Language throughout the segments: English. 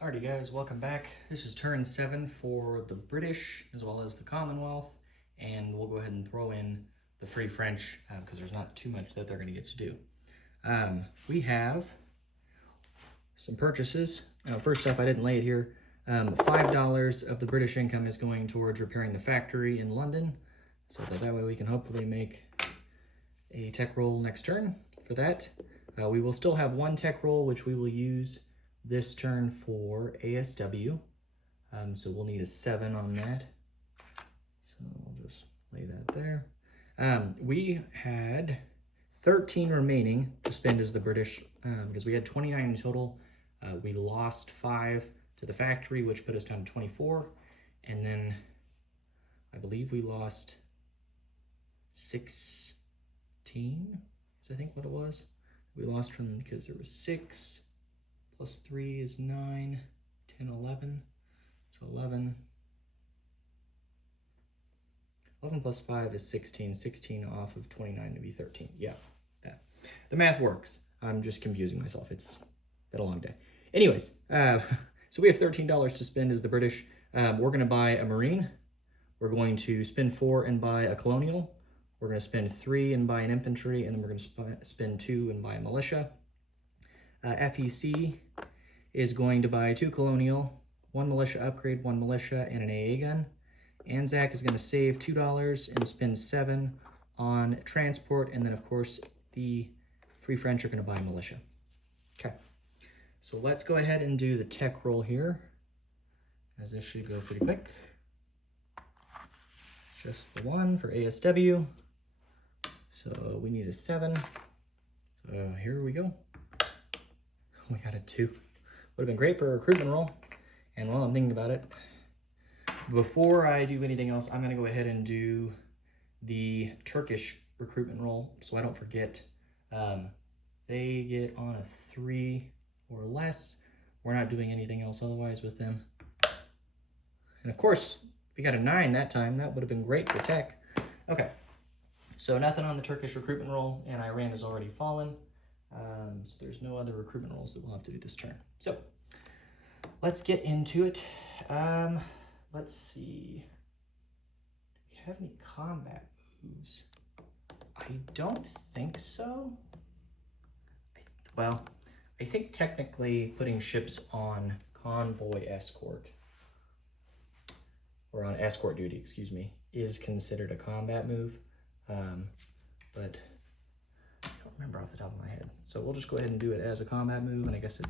Alrighty guys, welcome back. This is turn 7 for the British as well as the Commonwealth, and we'll go ahead and throw in the Free French because there's not too much that they're going to get to do. We have some purchases. First off, I didn't lay it here. $5 of the British income is going towards repairing the factory in London, so that way we can hopefully make a tech roll next turn for that. We will still have one tech roll, which we will use this turn for ASW. So we'll need a 7 on that. So we'll just lay that there. We had 13 remaining to spend as the British, because we had 29 in total. We lost 5 to the factory, which put us down to 24. And then I believe we lost 16, is I think what it was. We lost from, because there was 6 plus 3 is 9, 10, 11. So 11 plus 5 is 16. 16 off of 29 to be 13. Yeah, that. The math works. I'm just confusing myself. It's been a long day. Anyways, so we have $13 to spend as the British. We're going to buy a Marine. We're going to spend 4 and buy a Colonial. We're going to spend 3 and buy an Infantry, and then we're going to spend 2 and buy a Militia. FEC is going to buy 2 Colonial, 1 Militia upgrade, 1 Militia, and an AA gun. ANZAC is going to save $2 and spend 7 on transport, and then of course the Free French are going to buy Militia. Okay, so let's go ahead and do the tech roll here, as this should go pretty quick. Just the 1 for ASW, so we need a 7, so here we go. We got a 2. Would have been great for a recruitment roll. And while I'm thinking about it, before I do anything else, I'm going to go ahead and do the Turkish recruitment roll so I don't forget. They get on a 3 or less. We're not doing anything else otherwise with them. And of course, we got a 9 that time. That would have been great for tech. Okay, so nothing on the Turkish recruitment roll, and Iran has already fallen. So there's no other recruitment roles that we'll have to do this turn. So let's get into it. Let's see. Do we have any combat moves? I don't think so. I think technically putting ships on convoy escort, or on escort duty, excuse me, is considered a combat move. But I don't remember off the top of my head. So we'll just go ahead and do it as a combat move, and I guess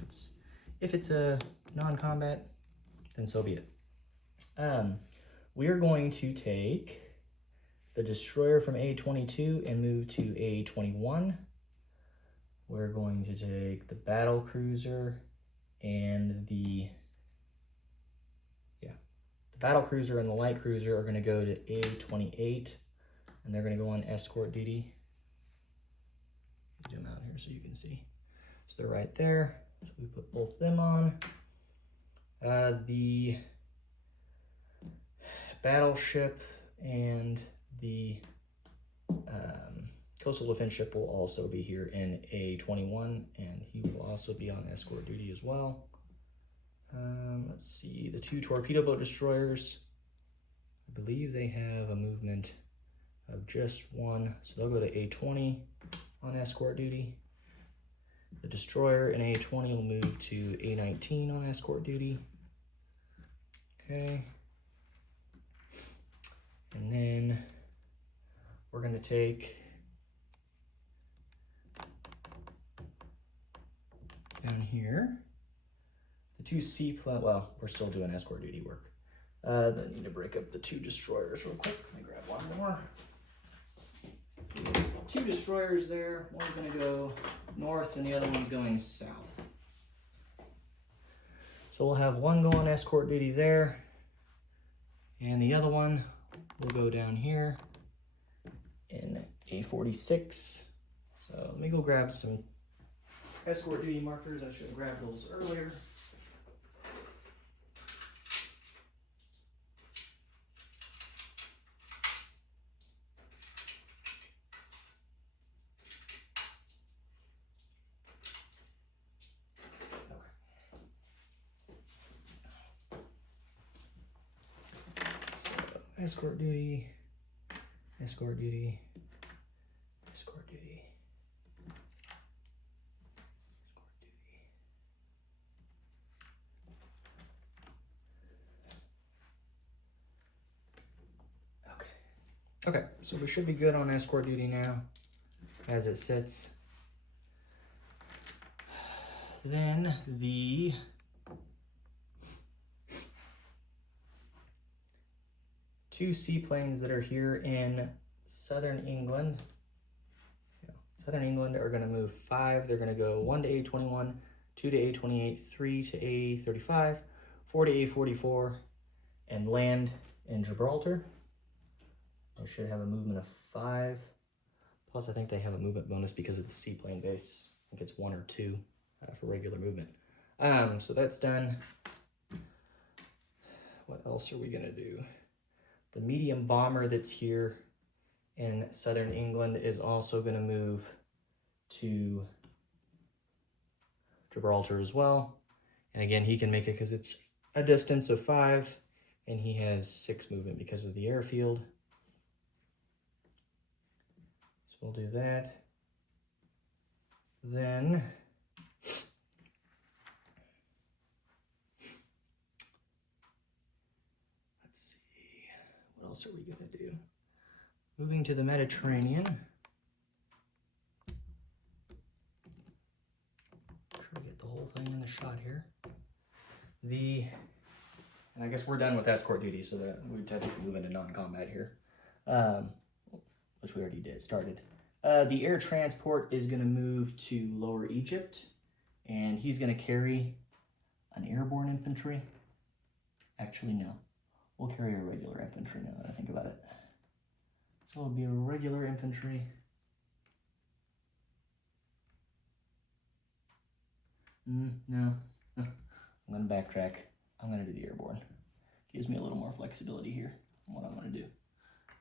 if it's a non-combat, then so be it. We are going to take the destroyer from A22 and move to A21. We're going to take the battle cruiser and the battle cruiser and the light cruiser are going to go to A28, and they're going to go on escort duty. Zoom out here so you can see. So they're right there. So we put both of them on. The battleship and the coastal defense ship will also be here in A21, and he will also be on escort duty as well. Let's see, the 2 torpedo boat destroyers, I believe they have a movement of just 1, so they'll go to A20 on escort duty. The destroyer in A20 will move to A19 on escort duty. Okay. And then we're going to take down here the 2 seaplane. Well, we're still doing escort duty work. I need to break up the 2 destroyers real quick. Let me grab one more. 2 destroyers there. One's going to go north and the other one's going south. So we'll have one go on escort duty there, and the other one will go down here in A46. So let me go grab some escort duty markers. I should have grabbed those earlier. escort duty, escort duty, escort duty, Okay, so we should be good on escort duty now as it sits. Then the two seaplanes that are here in southern England, are going to move 5. They're going to go 1 to A21, 2 to A28, 3 to A35, 4 to A44, and land in Gibraltar. They should have a movement of 5. Plus, I think they have a movement bonus because of the seaplane base. I think it's 1 or 2 for regular movement. So that's done. What else are we gonna do? The medium bomber that's here in southern England is also gonna move to Gibraltar as well. And again, he can make it because it's a distance of 5 and he has 6 movement because of the airfield. So we'll do that. Then let's see, what else are we gonna do? Moving to the Mediterranean. Make sure we get the whole thing in the shot here. And I guess we're done with escort duty, so that we technically move into non-combat here, which we already started. The air transport is going to move to Lower Egypt, and he's going to carry an airborne infantry. Actually, no. We'll carry a regular infantry now that I think about it. So it'll be a regular infantry. No. I'm going to backtrack. I'm going to do the airborne. Gives me a little more flexibility here on what I'm going to do.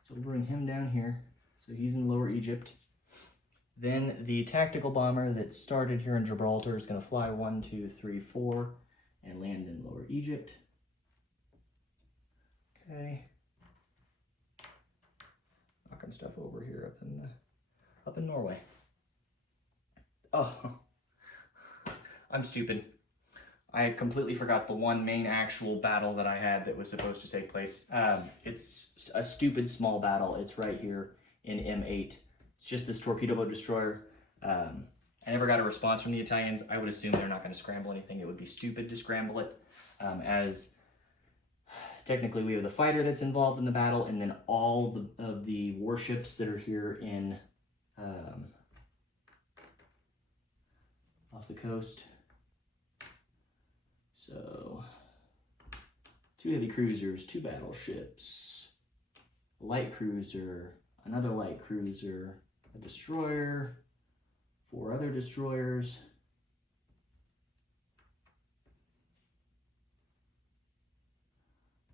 So we'll bring him down here. So he's in Lower Egypt. Then the tactical bomber that started here in Gibraltar is going to fly 1, 2, 3, 4 and land in Lower Egypt. Okay. Knocking stuff over here up in Norway. Oh, I'm stupid. I completely forgot the one main actual battle that I had that was supposed to take place. It's a stupid small battle. It's right here in M8. It's just this torpedo boat destroyer. I never got a response from the Italians. I would assume they're not going to scramble anything. It would be stupid to scramble it, as technically we have the fighter that's involved in the battle, and then all of the warships that are here in off the coast. So 2 heavy cruisers, 2 battleships, a light cruiser, another light cruiser, a destroyer, 4 other destroyers,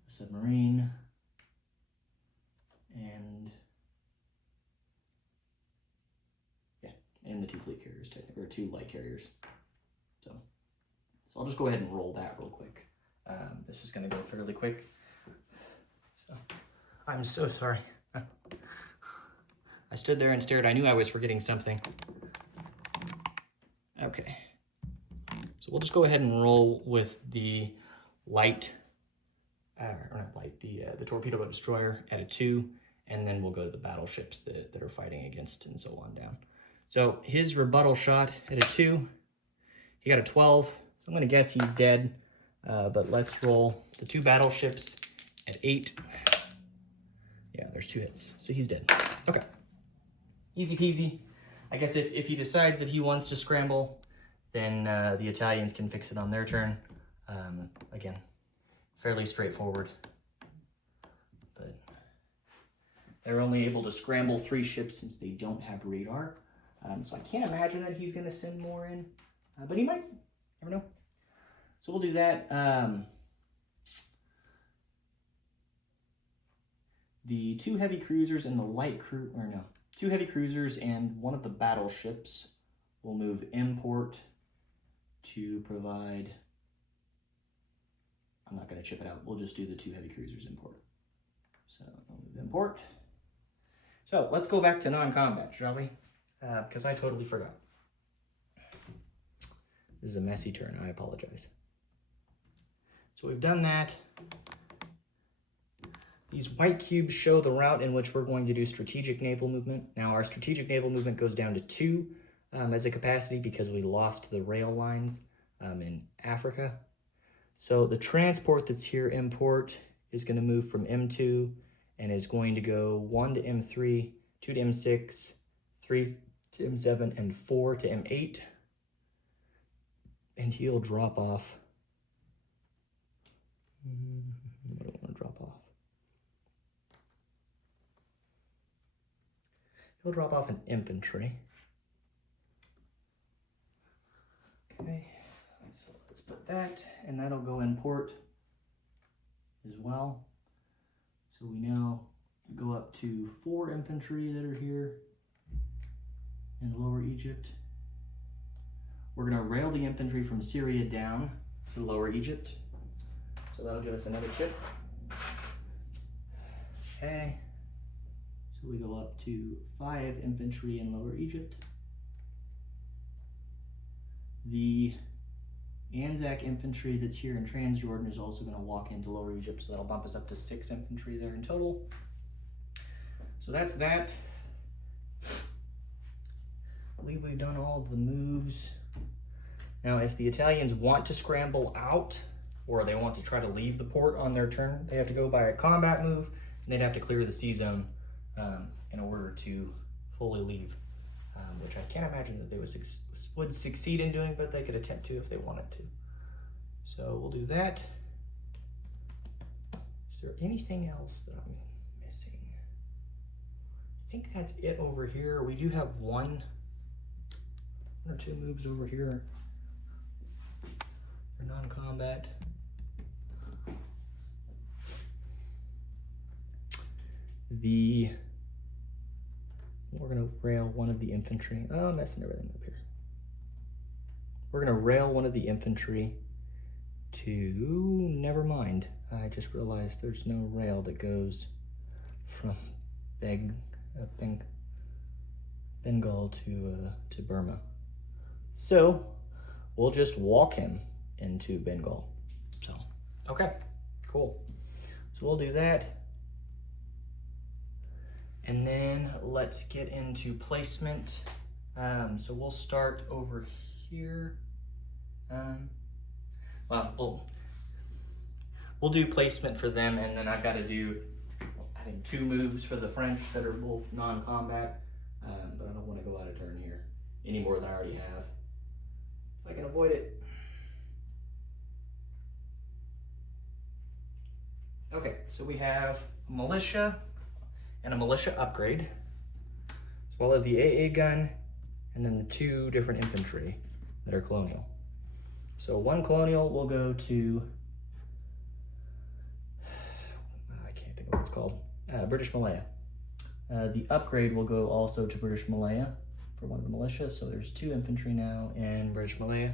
a submarine, and the 2 fleet carriers, technically, or 2 light carriers. So I'll just go ahead and roll that real quick. This is going to go fairly quick. So I'm so sorry. I stood there and stared. I knew I was forgetting something. Okay. So we'll just go ahead and roll with the light, or not light, the torpedo boat destroyer at a 2, and then we'll go to the battleships that are fighting against and so on down. So his rebuttal shot at a 2, he got a 12. So I'm going to guess he's dead, but let's roll the 2 battleships at 8. Yeah, there's 2 hits, so he's dead. Okay. Easy peasy. I guess if he decides that he wants to scramble, then the Italians can fix it on their turn. Again, fairly straightforward. But they're only able to scramble 3 ships since they don't have radar. So I can't imagine that he's going to send more in, but he might. Never know. So we'll do that. The 2 heavy cruisers and the light crew, or no, 2 heavy cruisers and 1 of the battleships will move import to provide. I'm not going to chip it out. We'll just do the 2 heavy cruisers import. So I'll move import. So let's go back to non-combat, shall we? Because I totally forgot. This is a messy turn, I apologize. So we've done that. These white cubes show the route in which we're going to do strategic naval movement. Now our strategic naval movement goes down to 2 as a capacity because we lost the rail lines in Africa. So the transport that's here, import, is going to move from M2 and is going to go 1 to M3, 2 to M6, 3 to M7, and 4 to M8. And he'll drop off. What do I want to drop off? He'll drop off an infantry. Okay, so let's put that, and that'll go in port as well. So we now go up to 4 infantry that are here in Lower Egypt. We're going to rail the infantry from Syria down to Lower Egypt. So that'll give us another chip. Okay. So we go up to 5 infantry in Lower Egypt. The ANZAC infantry that's here in Transjordan is also going to walk into Lower Egypt, so that'll bump us up to 6 infantry there in total. So that's that. I believe we've done all of the moves. Now, if the Italians want to scramble out, or they want to try to leave the port on their turn, they have to go by a combat move, and they'd have to clear the sea zone in order to fully leave, which I can't imagine that they would succeed in doing, but they could attempt to if they wanted to. So we'll do that. Is there anything else that I'm missing? I think that's it over here. We do have one or two moves over here for non-combat. We're gonna rail one of the infantry. Oh, I'm messing everything up here. We're gonna rail one of the infantry to, never mind. I just realized there's no rail that goes from Bengal to Burma. So we'll just walk him into Bengal. So, okay, cool. So we'll do that. And then let's get into placement. So we'll start over here. Well, we'll do placement for them, and then I've got to do, I think, 2 moves for the French that are both non-combat. But I don't want to go out of turn here any more than I already have. If I can avoid it. Okay, so we have militia and a militia upgrade, as well as the AA gun, and then the 2 different infantry that are colonial. So 1 colonial will go to, I can't think of what it's called, British Malaya. The upgrade will go also to British Malaya for one of the militia, so there's 2 infantry now in British Malaya.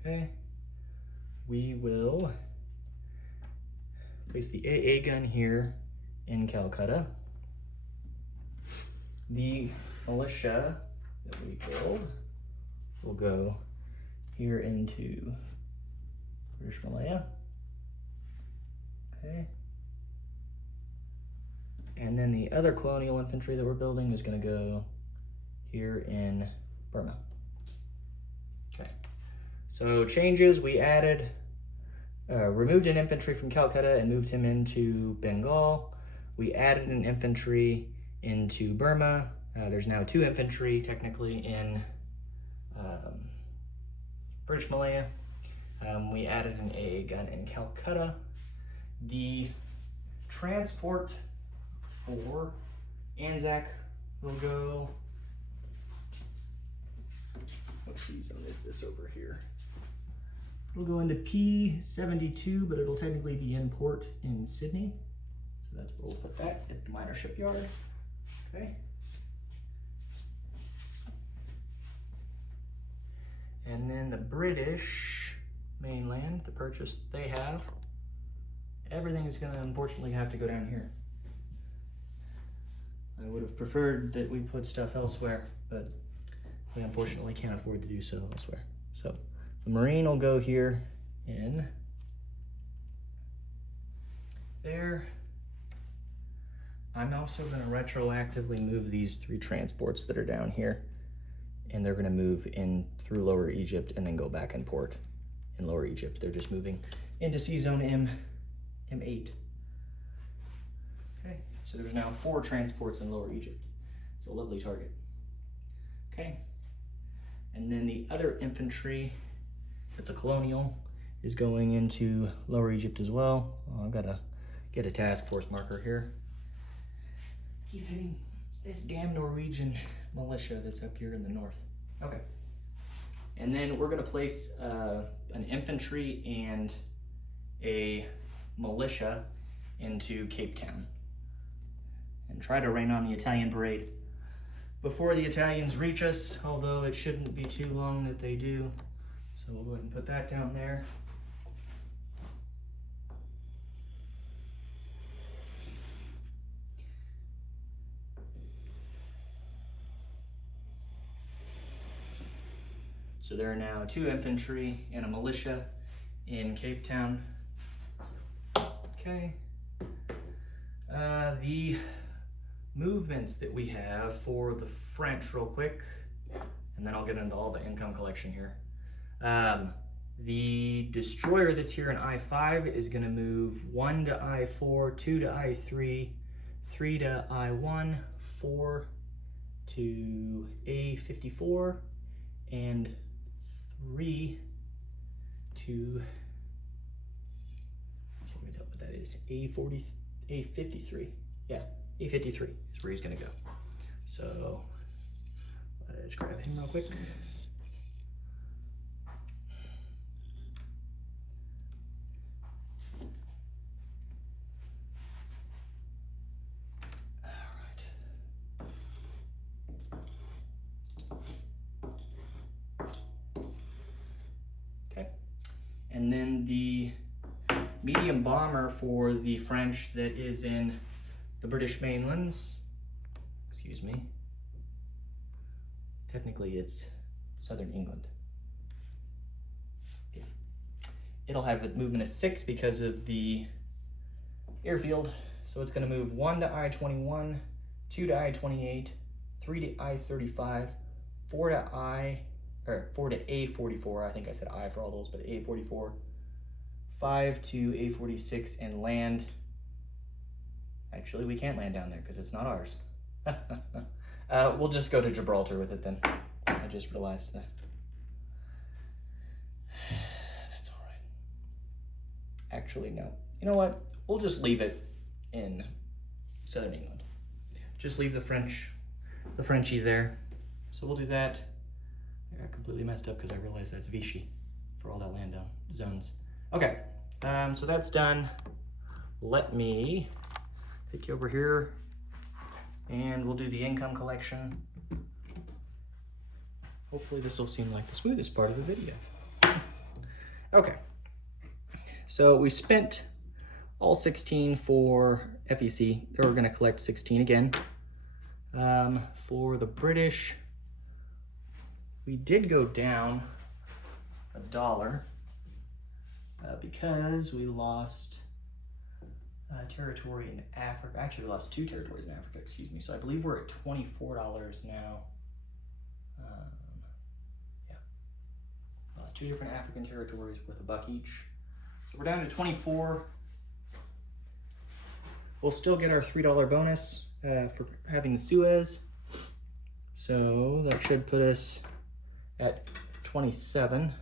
Okay, we will place the AA gun here in Calcutta. The militia that we build will go here into British Malaya. Okay. And then the other colonial infantry that we're building is going to go here in Burma. Okay. So changes, we added, removed an infantry from Calcutta and moved him into Bengal. We added an infantry into Burma. There's now 2 infantry technically in British Malaya. We added an AA gun in Calcutta. The transport for ANZAC will go, what sea zone is this over here? It'll go into P72, but it'll technically be in port in Sydney. So that's where we'll put that, at the minor shipyard. Okay. And then the British mainland, the purchase they have, everything is going to unfortunately have to go down here. I would have preferred that we put stuff elsewhere, but we unfortunately can't afford to do so elsewhere. So the Marine will go here in there. I'm also going to retroactively move these 3 transports that are down here, and they're going to move in through Lower Egypt and then go back and port in Lower Egypt. They're just moving into C Zone M8. Okay, so there's now 4 transports in Lower Egypt. It's a lovely target. Okay, and then the other infantry, that's a Colonial, is going into Lower Egypt as well. Oh, I've got to get a task force marker here. Keep hitting this damn Norwegian militia that's up here in the north. Okay. And then we're gonna place an infantry and a militia into Cape Town and try to rain on the Italian parade before the Italians reach us, although it shouldn't be too long that they do. So we'll go ahead and put that down there. So there are now 2 infantry and a militia in Cape Town. Okay. The movements that we have for the French real quick, and then I'll get into all the income collection here. The destroyer that's here in I-5 is going to move 1 to I-4, 2 to I-3, 3 to I-1, 4 to A-54, and 3 to, I can't even tell what that is, A-53. Yeah, A-53 is where he's going to go. So let's grab him real quick. And then the medium bomber for the French that is in the British mainlands, excuse me, technically it's southern England. Yeah. It'll have a movement of 6 because of the airfield, so it's going to move 1 to I-21, 2 to I-28, 3 to I-35, 4 to A-44, I think I said I for all those, but A-44, 5 to A-46, and land. Actually, we can't land down there because it's not ours. We'll just go to Gibraltar with it then. I just realized that. That's all right. Actually, no. You know what? We'll just leave it in southern England. Just leave the Frenchie there. So we'll do that. I got completely messed up because I realized that's Vichy for all that land down zones. Okay, so that's done. Let me take you over here and we'll do the income collection. Hopefully this will seem like the smoothest part of the video. Okay, so we spent all 16 for FEC. They were gonna collect 16 again. For the British, we did go down $1 because we lost territory in Africa. Actually, we lost 2 territories in Africa, excuse me. So I believe we're at $24 now. Yeah, lost 2 different African territories worth $1 each. So we're down to 24. We'll still get our $3 bonus for having the Suez. So that should put us at 27.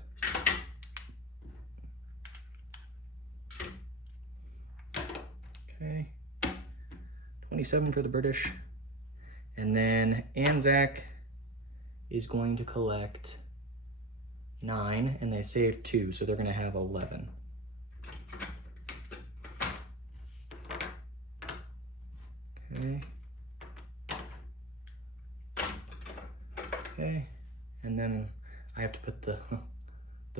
Okay, 27 for the British. And then ANZAC is going to collect 9, and they saved 2, so they're going to have 11. Okay. Okay. And then I have to put the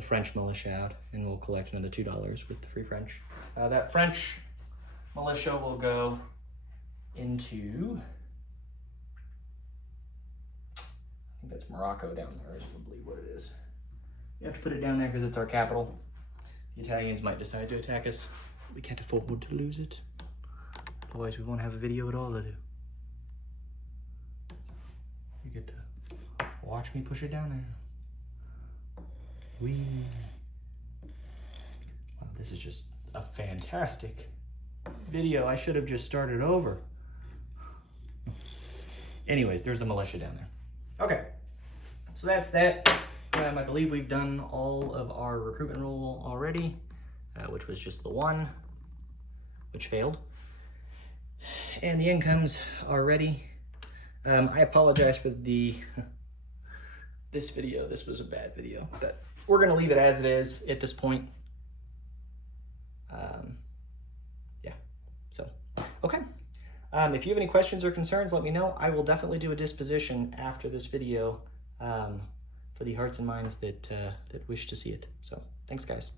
French militia out, and we'll collect another $2 with the Free French. That French militia will go into think that's Morocco down there is probably what it is. You have to put it down there because it's our capital. The Italians might decide to attack us. We can't afford to lose it. Otherwise we won't have a video at all to do. You get to watch me push it down there. Whee. Wow, this is just a fantastic video. I should have just started over. Anyways, there's a militia down there. Okay, so that's that. I believe we've done all of our recruitment roll already, which was just the one, which failed. And the incomes are ready. I apologize for this video. This was a bad video, but we're gonna leave it as it is at this point. Yeah, so, okay. If you have any questions or concerns, let me know. I will definitely do a disposition after this video for the hearts and minds that wish to see it. So, thanks guys.